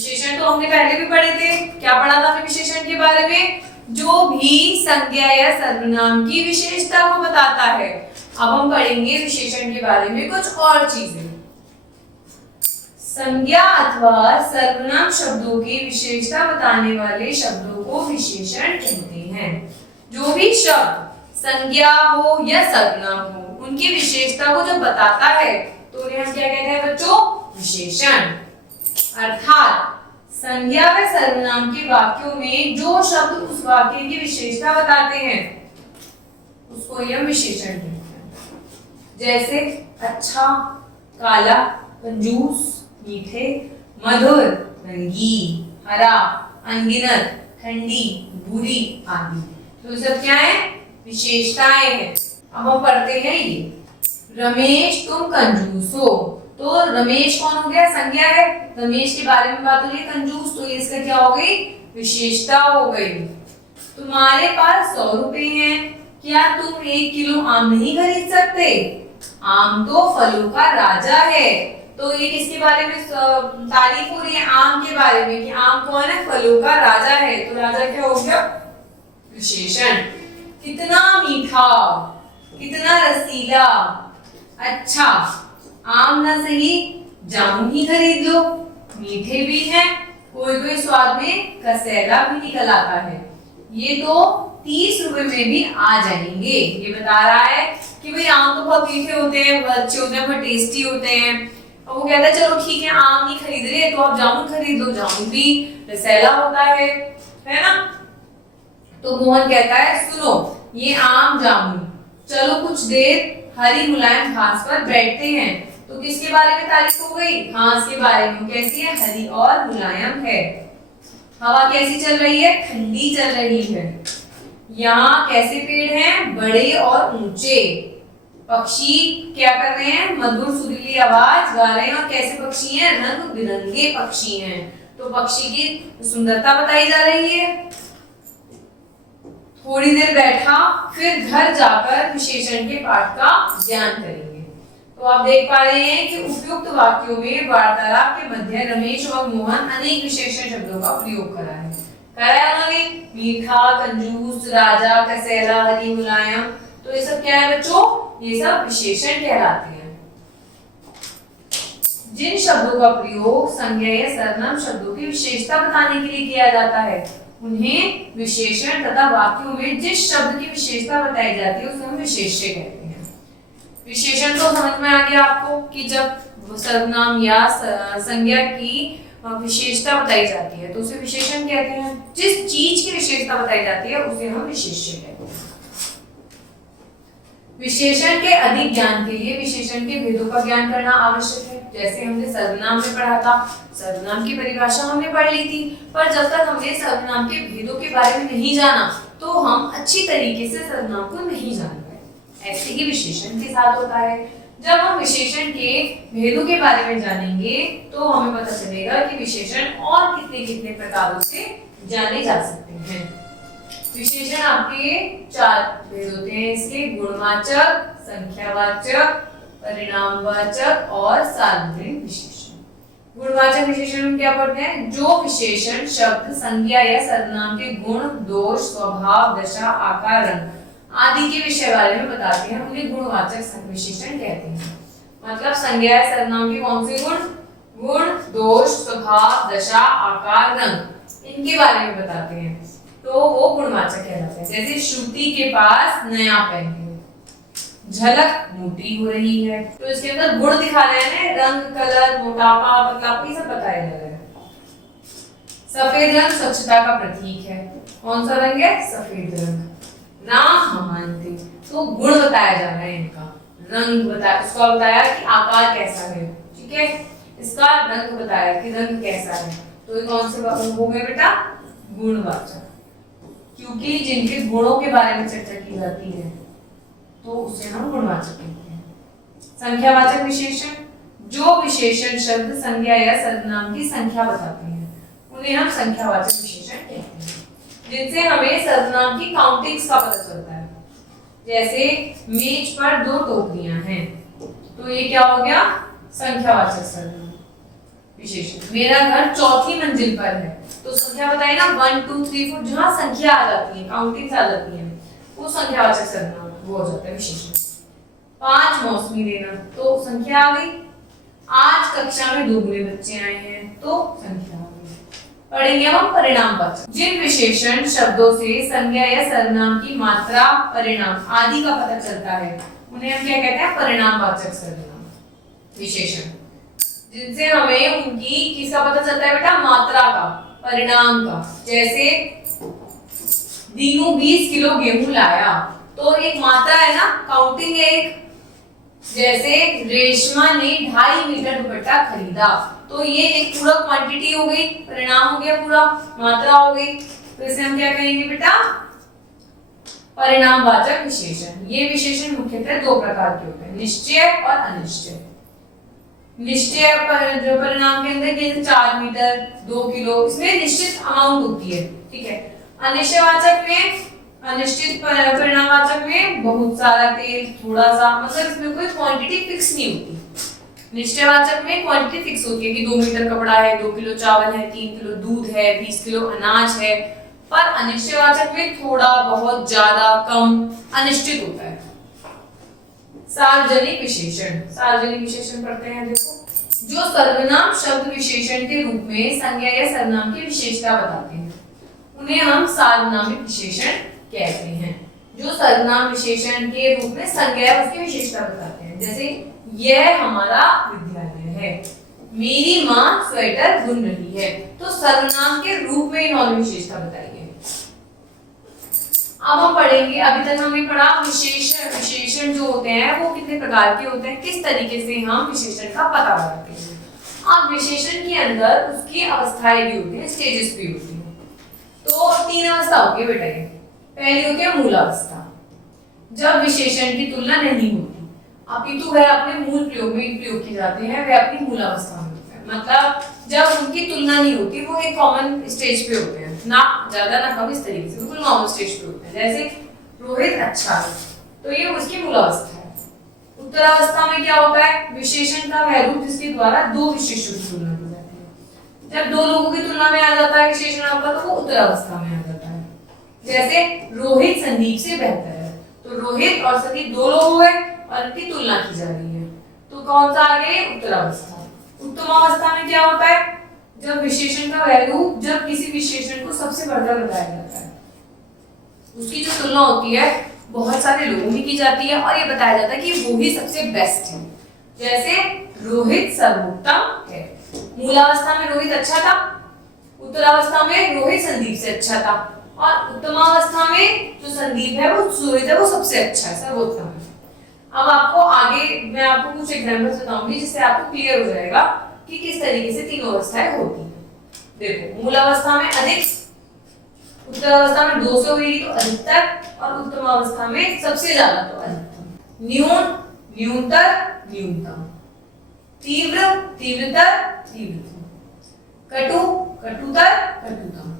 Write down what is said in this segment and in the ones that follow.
विशेषण तो हमने पहले भी पढ़े थे। क्या पढ़ा था हमने विशेषण के बारे में? जो भी संज्ञा या सर्वनाम की विशेषता को बताता है। अब हम पढ़ेंगे विशेषण के बारे में कुछ और चीजें। संज्ञा अथवा सर्वनाम शब्दों की विशेषता बताने वाले शब्दों को विशेषण कहते हैं। जो भी शब्द संज्ञा हो या सर्वनाम हो, उनकी विशेषता को जब बताता है तो उन्हें हम क्या कहते हैं बच्चों? विशेषण। अर्थात संज्ञा व सर्वनाम के वाक्यों में जो शब्द उस वाक्य की विशेषता बताते हैं उसको हम विशेषण कहते हैं। जैसे अच्छा, काला, कंजूस, मीठे, मधुर, रंगीन, हरा, अनगिनत, ठंडी, बुरी आदि। तो सब क्या है? विशेषताएं हैं। अब हम पढ़ते हैं ये। रमेश तुम कंजूस हो, तो रमेश कौन हो गया? संज्ञा है। रमेश के बारे में बात हो रही है, कंजूस, तो ये इसका क्या हो गई? विशेषता हो गई। तुम्हारे पास 100 रुपए हैं, क्या तुम 1 किलो आम नहीं खरीद सकते? आम तो फलों का राजा है। तो ये किसके बारे में तारीफ हो रही है? आम के बारे में, कि आम कौन है? फलों का राजा है। तो राजा क्या हो गया? विशेषण। कितना मीठा, कितना रसीला, अच्छा, आम ना सही जामुन ही खरीद लो, मीठे भी हैं, कोई कोई स्वाद में कसैला भी निकल आता है। ये तो 30 रुपए में भी आ जाएंगे। ये बता रहा है कि भाई आम तो बहुत मीठे होते हैं, बहुत अच्छे होते हैं, बहुत टेस्टी होते हैं। और वो कहता है चलो ठीक है, आम नहीं खरीद रहे तो आप जामुन खरीद लो, जामुन भी रसैला होता है ना। तो मोहन कहता है सुनो, ये आम जामुन, चलो कुछ देर हरी मुलायम घास पर बैठते हैं। तो किसके बारे में तारीफ हो गई? घास के बारे में। कैसी है? हरी और मुलायम है। हवा कैसी चल रही है? ठंडी चल रही है। यहाँ कैसे पेड़ हैं? बड़े और ऊंचे। पक्षी क्या कर रहे हैं? मधुर सुरीली आवाज गा रहे हैं। और कैसे पक्षी हैं? रंग बिरंगे पक्षी हैं। तो पक्षी की सुंदरता बताई जा रही है। थोड़ी देर बैठा, फिर घर जाकर विशेषण के पाठ का ज्ञान करेंगे। तो आप देख पा रहे हैं कि उपयुक्त वाक्यों में वार्तालाप के मध्य रमेश और मोहन अनेक विशेषण शब्दों का प्रयोग करा है। उन्होंने मीठा, कंजूस, राजा, कसैला, हरी, मुलायम। तो ये सब क्या है बच्चों? ये सब विशेषण कहलाते हैं। जिन शब्दों का प्रयोग संज्ञा या सर्वनाम शब्दों की विशेषता बताने के लिए किया जाता है उन्हें विशेषण तथा वाक्यों में जिस शब्द की विशेषता बताई जाती है उसे हम विशेष्य कहते हैं। विशेषण तो समझ में आ गया आपको कि जब सर्वनाम या संज्ञा की विशेषता बताई जाती है तो उसे विशेषण कहते हैं। जिस चीज की विशेषता बताई जाती है उसे हम विशेष्य कहते हैं। विशेषण के अधिक ज्ञान के लिए विशेषण के भेदों का ज्ञान करना आवश्यक है। जैसे हमने सर्वनाम में पढ़ा था, सर्वनाम की परिभाषा हमने पढ़ ली थी, पर जब तक हमने सर्वनाम के भेदों के बारे में नहीं जाना तो हम अच्छी तरीके से सर्वनाम को नहीं जान पाए। ऐसे ही विशेषण के साथ होता है। जब हम विशेषण के भेदों के बारे में जानेंगे तो हमें पता चलेगा कि विशेषण और कितने कितने प्रकारों से जाने जा सकते हैं। विशेषण आपके 4 भेद होते हैं इसके: गुणवाचक, संख्यावाचक, परिणामवाचक और सार्वत्रिक विशेषण। गुणवाचक विशेषण हम क्या पढ़ते हैं? जो विशेषण शब्द, संज्ञा या सर्वनाम के गुण, दोष, स्वभाव, दशा, आकार, रंग आदि के विषय बारे में बताते हैं उन्हें गुणवाचक विशेषण कहते हैं। मतलब संज्ञा या सर्वनाम के कौन से गुण, दोष, स्वभाव, दशा, आकार, रंग, इनके बारे में बताते हैं तो वो गुणवाचक कहलाते हैं। जैसे श्रुति के पास नया पेन है, झलक मोटी हो रही है, तो इसके अंदर गुण दिखा रहे हैं, रंग, कलर, मोटापा, पतलापा, ये सब बताया जा रहा है। सफेद रंग स्वच्छता का प्रतीक है। कौन सा रंग है? सफेद रंग। राम महान थे, तो गुण बताया जा रहा है इनका। रंग बताया, उसका बताया कि आकार कैसा है, ठीक है। इसका रंग बताया कि रंग कैसा है। तो ये कौन से हो गए बेटा? गुणवाचक। क्योंकि जिनके गुणों के बारे में चर्चा की जाती है तो उसे हम गुणवाचक कहते हैं। संख्यावाचक विशेषण, जो विशेषण शब्द, संज्ञा या सर्वनाम की संख्या बताते हैं उन्हें हम संख्यावाचक विशेषण कहते हैं। जिनसे हमें सर्वनाम की काउंटिंग्स का पता चलता है। जैसे मेज पर 2 टोकरियां हैं, तो ये क्या हो गया? संख्यावाचक सर्वनाम। विशेषण। मेरा घर चौथी मंजिल पर है, तो संख्या बताइए ना 1 2 3 4 जहां संख्या आ जाती है, काउंटिंग आ जाती है, वो संख्यावाचक सर्वनाम वो हो जाता है विशेषण। 5 मौसमी लेना, तो संख्या आ गई। आज कक्षा में 2 गुने बच्चे आए हैं, तो संख्या आ गई। पढ़ेंगे हम परिणामवाचक। जिन विशेषण शब्दों से संज्ञा या सर्वनाम की मात्रा, परिणाम आदि का पता चलता है, उन्हें हम क्या कहते हैं? परिणामवाचक सर्वनाम विशेषण। जिनसे हमें उनकी किसका पता चलता है बेटा? मात्रा का, परिणाम का। जैसे दीनू 20 किलो गेहूं लाया, तो एक मात्रा है ना, काउंटिंग है एक। जैसे रेशमा ने 2.5 मीटर दुपट्टा खरीदा, तो ये एक पूरा क्वांटिटी हो गई, परिणाम हो गया, पूरा मात्रा हो गई। तो इसे हम क्या कहेंगे बेटा? परिणामवाचक विशेषण। ये विशेषण मुख्यतः 2 प्रकार के होते हैं, निश्चय और अनिश्चय। निश्चय जो परिणाम के अंदर जैसे 4 मीटर 2 किलो, इसमें निश्चित अमाउंट होती है, ठीक है। अनिश्चयवाचक में, अनिश्चित परिणामवाचक में बहुत सारा तेल, थोड़ा सा, मतलब इसमें कोई क्वांटिटी फिक्स नहीं होती। निश्चयवाचक में क्वांटिटी फिक्स होती है कि 2 मीटर कपड़ा है, 2 किलो चावल है, 3 किलो दूध है, 20 किलो अनाज है। पर अनिश्चयवाचक में थोड़ा बहुत, ज्यादा, कम, अनिश्चित होता है। सार्वजनिक विशेषण। सार्वजनिक विशेषण पढ़ते हैं, देखो। जो सर्वनाम शब्द विशेषण के रूप में संज्ञा या सर्वनाम की विशेषता बताते हैं, उन्हें हम सार्वनामिक विशेषण कहते हैं। जो सर्वनाम विशेषण के रूप में संज्ञा या उसकी विशेषता बताते हैं, जैसे यह हमारा विद्यालय है, मेरी माँ स्वेटर बुन रही है, तो सर्वनाम के रूप में इन्होंने विशेषता बताई है। अब हम पढ़ेंगे, अभी तक हमने पढ़ा विशेषण। विशेषण जो होते हैं वो कितने प्रकार के होते हैं, किस तरीके से हम विशेषण का पता लगाते हैं। अब विशेषण के अंदर उसकी अवस्थाएं भी होती हैं, स्टेजेस भी होती हैं। तो 3 अवस्था होती है बेटा। ये पहली होती है मूलावस्था, जब विशेषण की तुलना नहीं होती, अपितु वह अपने मूल प्रयोग में प्रयोग किए जाते हैं, वे अपनी मूलावस्था में होते हैं। मतलब जब उनकी तुलना नहीं होती, वो एक कॉमन स्टेज पे होते हैं, ना ज्यादा ना कम, इस तरीके से बिल्कुल नॉर्मल स्टेज पे होते हैं। जैसे रोहित अच्छा है, तो ये उसकी मूलावस्था है। उत्तरावस्था में क्या होता है? विशेषण का वह रूप जिसके द्वारा 2 विशेषणों की तुलना की जाती है। जब 2 लोगों की तुलना में आ जाता है विशेषण आपका, तो वो उत्तरावस्था में आ जाता है। जैसे रोहित संदीप से बेहतर है, तो रोहित और संदीप 2 लोग हुए और उनकी तुलना की जा रही है, तो कौन सा आ गया? उत्तरावस्था। उत्तमावस्था में क्या होता है? जब विशेषण का वह रूप, जब किसी विशेषण को सबसे बढ़कर बताया जाता है, उसकी जो तुलना होती है बहुत सारे लोगों की जाती है और ये बताया जाता है कि वो ही सबसे बेस्ट है। जैसे रोहित सर्वोत्तम है। मूलावस्था में रोहित अच्छा था, उत्तरावस्था में रोहित संदीप से अच्छा था, और उत्तमावस्था में जो संदीप है वो रोहित है, वो सबसे अच्छा है, सर्वोत्तम है। अब आपको आगे मैं आपको कुछ एग्जांपल्स बताऊंगी जिससे आपको क्लियर हो जाएगा कि किस तरीके से 3 अवस्थाएं होती हैं। देखो, मूलावस्था में अधिक, उत्तरावस्था में 2 से हुई तो अधिकतर, और उत्तमावस्था में सबसे ज्यादा तो अधिकतम। न्यून, न्यूनतर, न्यूनतम। तीव्र, तीव्रतर, तीव्रतम। कटु, कटुतर, कटुतम।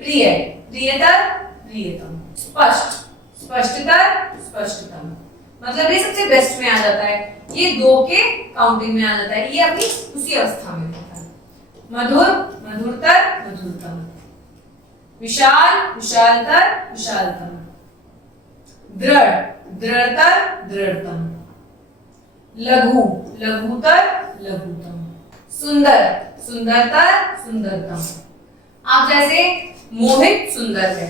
प्रिय, प्रियतर, प्रियतम। स्पष्ट, स्पष्टतर, स्पष्टतम। मतलब ये सबसे बेस्ट में आ जाता है, ये 2 के काउंटिंग में आ जाता है, ये अपनी उसी अवस्था में होता है। मधुर, मधुरतर, मधुरतम। विशाल, विशालतर, विशालतम। दृढ़, दृढ़तर, दृढ़तम। लघु, लघुतर, लघुतम। सुंदर, सुंदरतर, सुंदरतम। आप जैसे मोहित सुंदर है,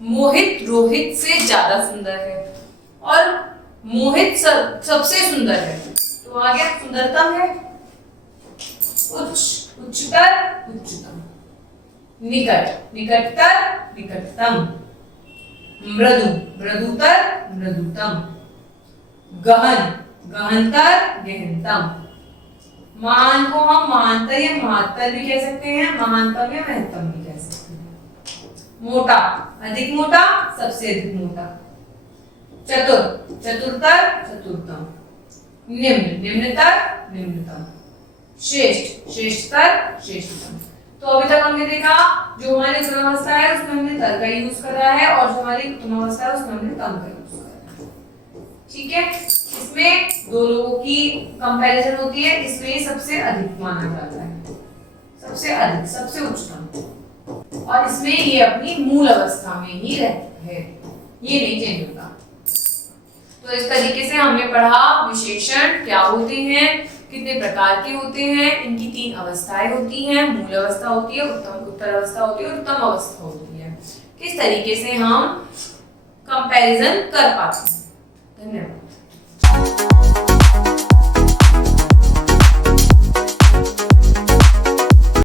मोहित रोहित से ज्यादा सुंदर है, और मोहित सबसे सुंदर है, तो आ गया सुंदरतम है। उच्च, उच्चतर, उच्चतम। निकट, निकटतर, निकटतम। मृदु, मृदुतर, मृदुतम। गहन, गहनतर, गहनतम। महान को हम महानतर या महत्तर भी कह सकते हैं, महानतम या महत्तम भी कह सकते हैं। मोटा, अधिक मोटा, सबसे अधिक मोटा। चतुर, चतुरतर, चतुरतम। निम्न, निम्नतर, निम्नतम। श्रेष्ठ, श्रेष्ठतर, श्रेष्ठतम। तो अभी तक हमने देखा जो हमारी उत्तरावस्था है उसमें हमने तर का यूज करा है, और जो हमारी उत्तमावस्था है उसमें हमने तम का यूज करा है। ठीक है। इसमें दो लोगों की कंपैरिजन होती है, इसमें सबसे अधिक माना जाता है, सबसे अधिक, सबसे उच्चतम, और इसमें ये अपनी मूल अवस्था में ही रहता है, ये नहीं चेंज होता। तो इस तरीके से हमने पढ़ा विशेषण क्या होते हैं, कितने प्रकार के होते हैं, इनकी 3 अवस्थाएं होती हैं, मूल अवस्था होती है, उत्तर अवस्था होती है और उत्तम अवस्था होती है। किस तरीके से हम कंपैरिजन कर पाते हैं। धन्यवाद।